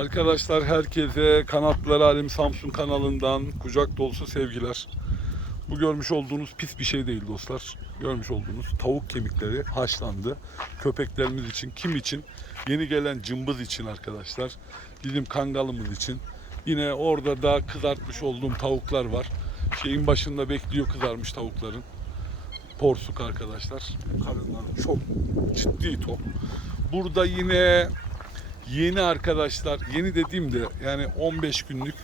Arkadaşlar herkese Kanatlar Alim Samsun kanalından kucak dolusu sevgiler. Bu görmüş olduğunuz pis bir şey değil dostlar. Görmüş olduğunuz tavuk kemikleri haşlandı. Köpeklerimiz için, kim için? Yeni gelen cımbız için arkadaşlar. Bizim kangalımız için. Yine orada da kızartmış olduğum tavuklar var. Şeyin başında bekliyor kızarmış tavukların. Porsuk arkadaşlar. Karınları çok ciddi tok. Burada yine yeni arkadaşlar, yeni dediğimde yani 15 günlük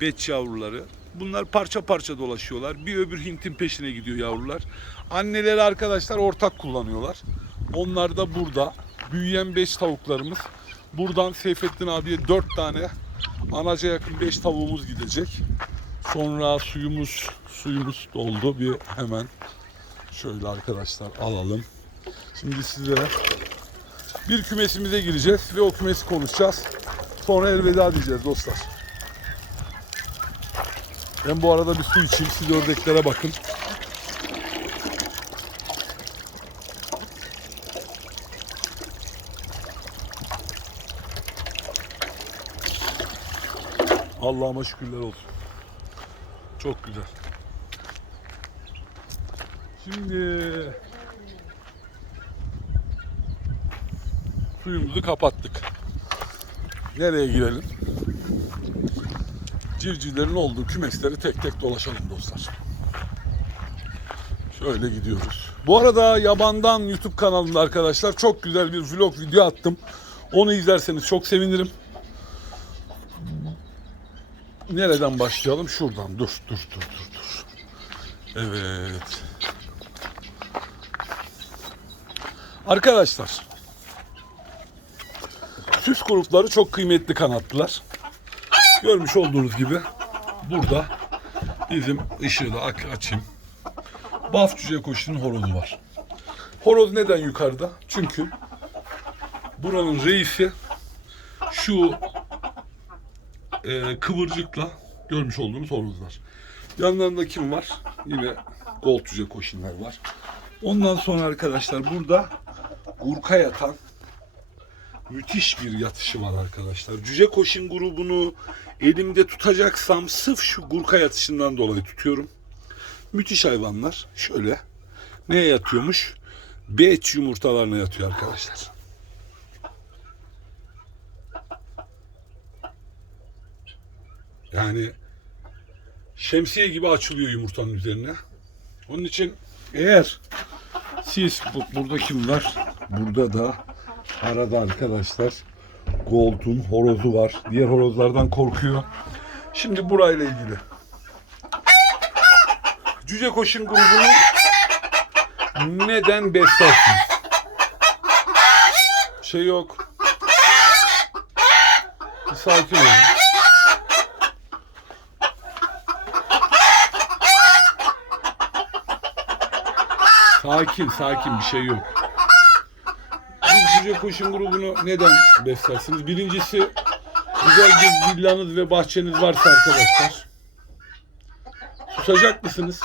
beç yavruları. Bunlar parça parça dolaşıyorlar. Bir öbür Hint'in peşine gidiyor yavrular. Anneleri arkadaşlar ortak kullanıyorlar. Onlar da burada. Büyüyen 5 tavuklarımız. Buradan Seyfettin abiye 4 tane anaca yakın 5 tavuğumuz gidecek. Sonra suyumuz suyumuz doldu. Bir hemen şöyle arkadaşlar alalım. Şimdi size bir kümesimize gireceğiz ve o kümesi konuşacağız. Sonra elveda diyeceğiz dostlar. Ben bu arada bir su içeyim. Siz ördeklere bakın. Allah'ıma şükürler olsun. Çok güzel. Şimdi suyumuzu kapattık. Nereye girelim? Civcivlerin olduğu kümesleri tek tek dolaşalım dostlar. Şöyle gidiyoruz. Bu arada Yabandan YouTube kanalında arkadaşlar çok güzel bir vlog video attım. Onu izlerseniz çok sevinirim. Nereden başlayalım? Şuradan. Dur, dur, dur, dur, dur. Evet. Arkadaşlar, süs grupları çok kıymetli kanatlılar. Görmüş olduğunuz gibi burada bizim ışığı da açayım. Baf cüce koşunun horozu var. Horoz neden yukarıda? Çünkü buranın reisi şu e, kıvırcıkla görmüş olduğunuz horozlar. Yanlarında kim var? Yine gold cüce koşunlar var. Ondan sonra arkadaşlar burada gurka yatan müthiş bir yatışı var arkadaşlar. Cüce koşun grubunu elimde tutacaksam sırf şu gurka yatışından dolayı tutuyorum. Müthiş hayvanlar. Şöyle neye yatıyormuş? Beç yumurtalarına yatıyor arkadaşlar. Yani şemsiye gibi açılıyor yumurtanın üzerine. Onun için eğer siz bu, burada kim var? Burada da arada arkadaşlar Gold'un horozu var. Diğer horozlardan korkuyor. Şimdi burayla ilgili. Cüce Koşun grubunu neden beslersiniz? Şey yok. Bir sakin olun. Sakin sakin bir şey yok. Siz Cüce Koşun grubunu neden beslersiniz? Birincisi güzel bir villanız ve bahçeniz varsa arkadaşlar. Susacak mısınız?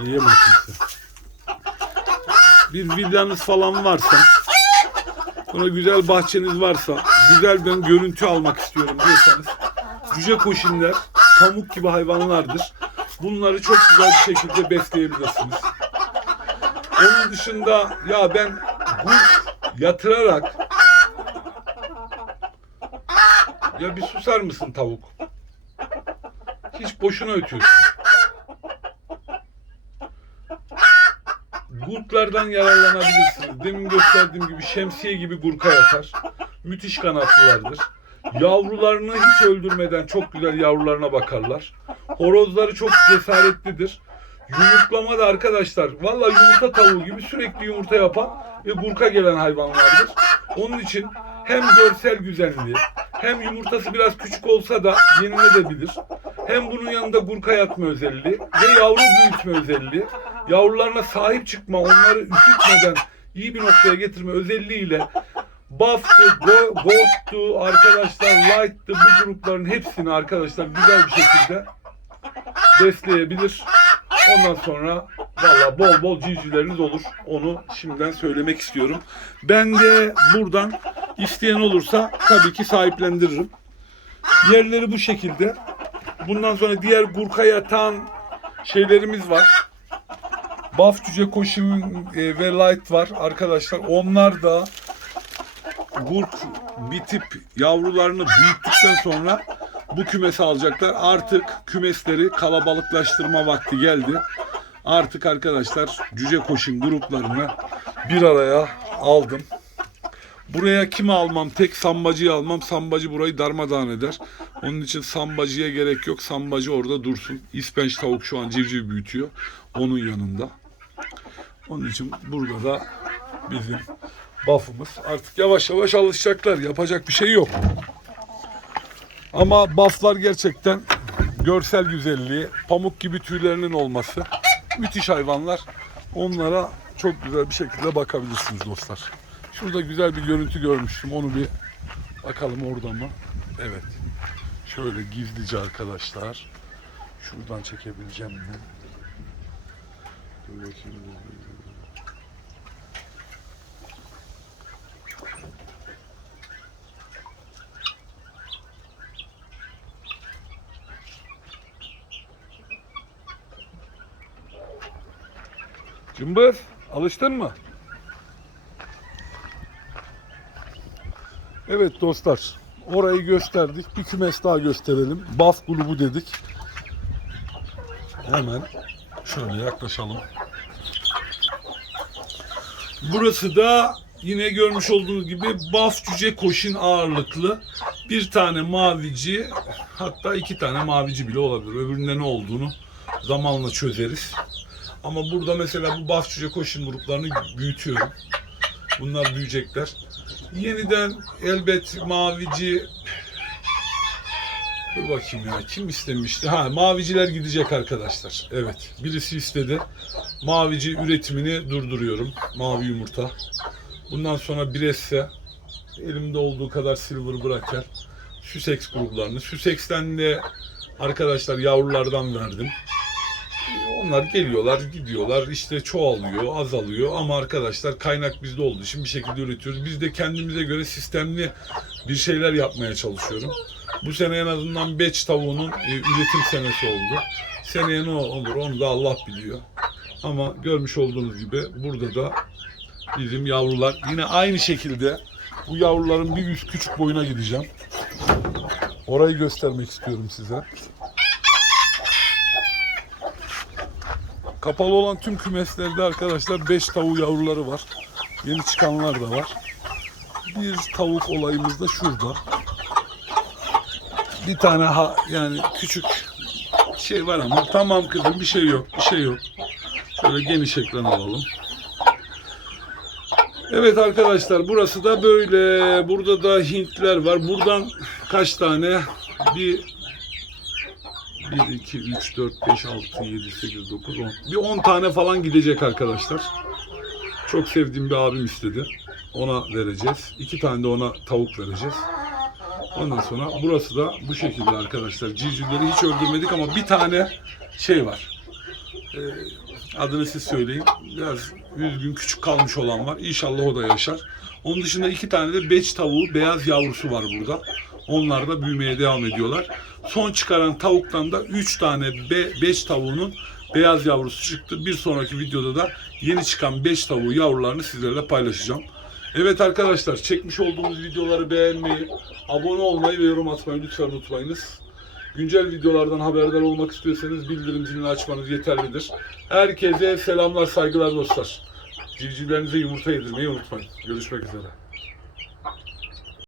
Yiyemem kimse. Bir villanız falan varsa sonra güzel bahçeniz varsa güzel bir görüntü almak istiyorum diyorsanız cüce koşinler pamuk gibi hayvanlardır. Bunları çok güzel bir şekilde besleyebilirsiniz. Onun dışında ya ben gurk yatırarak ya bir susar mısın tavuk? Hiç boşuna ötüyorsun. Gurklardan yararlanabilirsiniz. Demin gösterdiğim gibi şemsiye gibi gurka yatar. Müthiş kanatlılardır. Yavrularını hiç öldürmeden çok güzel yavrularına bakarlar. Horozları çok cesaretlidir. Yumurtlama da arkadaşlar valla yumurta tavuğu gibi sürekli yumurta yapan ve gurka gelen hayvanlardır. Onun için hem görsel güzelliği hem yumurtası biraz küçük olsa da yenilebilir. Hem bunun yanında gurka yatma özelliği ve yavru büyütme özelliği. Yavrularına sahip çıkma, onları üşütmeden iyi bir noktaya getirme özelliğiyle Buff'tı, Go- Ghost'tu, arkadaşlar Light'tı bu grupların hepsini arkadaşlar güzel bir şekilde besleyebilir. Ondan sonra Valla bol bol civcivleriniz olur. Onu şimdiden söylemek istiyorum. Ben de buradan isteyen olursa tabii ki sahiplendiririm. Yerleri bu şekilde. Bundan sonra diğer gurka yatan şeylerimiz var. Baf cüce koşum e, ve light var arkadaşlar. Onlar da gurk bitip yavrularını büyüttükten sonra bu kümese alacaklar. Artık kümesleri kalabalıklaştırma vakti geldi. Artık arkadaşlar cüce koşun gruplarını bir araya aldım. Buraya kimi almam? Tek sambacıyı almam. Sambacı burayı darmadağın eder. Onun için sambacıya gerek yok. Sambacı orada dursun. İspenç tavuk şu an civciv büyütüyor. Onun yanında. Onun için burada da bizim buff'ımız. Artık yavaş yavaş alışacaklar. Yapacak bir şey yok. Ama buff'lar gerçekten görsel güzelliği, pamuk gibi tüylerinin olması müthiş hayvanlar. Onlara çok güzel bir şekilde bakabilirsiniz dostlar. Şurada güzel bir görüntü görmüştüm. Onu bir bakalım orada mı? Evet. Şöyle gizlice arkadaşlar. Şuradan çekebileceğim mi? Dur bakayım. Cımbız, alıştın mı? Evet dostlar, orayı gösterdik. Bir kümes daha gösterelim. Baf grubu dedik. Hemen şöyle yaklaşalım. Burası da yine görmüş olduğunuz gibi baf cüce koşun ağırlıklı. Bir tane mavici, hatta iki tane mavici bile olabilir. Öbüründe ne olduğunu zamanla çözeriz. Ama burada mesela bu baf cüce koşun gruplarını büyütüyorum. Bunlar büyüyecekler. Yeniden elbet mavici Dur bakayım ya kim istemişti? Ha maviciler gidecek arkadaşlar. Evet birisi istedi. Mavici üretimini durduruyorum. Mavi yumurta. Bundan sonra Bresse elimde olduğu kadar silver bırakır. Sussex gruplarını. Sussex'ten de arkadaşlar yavrulardan verdim. Onlar geliyorlar, gidiyorlar, işte çoğalıyor, azalıyor ama arkadaşlar kaynak bizde olduğu için bir şekilde üretiyoruz. Biz de kendimize göre sistemli bir şeyler yapmaya çalışıyorum. Bu sene en azından beç tavuğunun e, üretim senesi oldu. Seneye ne olur onu da Allah biliyor. Ama görmüş olduğunuz gibi burada da bizim yavrular yine aynı şekilde bu yavruların bir üst küçük boyuna gideceğim. Orayı göstermek istiyorum size. Kapalı olan tüm kümeslerde arkadaşlar 5 tavuk yavruları var. Yeni çıkanlar da var. Bir tavuk olayımız da şurada. Bir tane ha, yani küçük şey var ama tamam kızım bir şey yok bir şey yok. Şöyle geniş ekran alalım. Evet arkadaşlar burası da böyle. Burada da Hintler var. Buradan kaç tane? Bir 1, 2, 3, 4, 5, 6, 7, 8, 9, 10. Bir 10 tane falan gidecek arkadaşlar. Çok sevdiğim bir abim istedi. Ona vereceğiz. 2 tane de ona tavuk vereceğiz. Ondan sonra burası da bu şekilde arkadaşlar. Civcivleri hiç öldürmedik ama bir tane şey var. Ee, adını siz söyleyin. Biraz üzgün küçük kalmış olan var. İnşallah o da yaşar. Onun dışında iki tane de beç tavuğu beyaz yavrusu var burada. Onlar da büyümeye devam ediyorlar. Son çıkaran tavuktan da 3 tane 5 tavuğunun beyaz yavrusu çıktı. Bir sonraki videoda da yeni çıkan 5 tavuğu yavrularını sizlerle paylaşacağım. Evet arkadaşlar çekmiş olduğumuz videoları beğenmeyi, abone olmayı ve yorum atmayı lütfen unutmayınız. Güncel videolardan haberdar olmak istiyorsanız bildirim zilini açmanız yeterlidir. Herkese selamlar, saygılar dostlar. Civcivlerinize yumurta yedirmeyi unutmayın. Görüşmek üzere.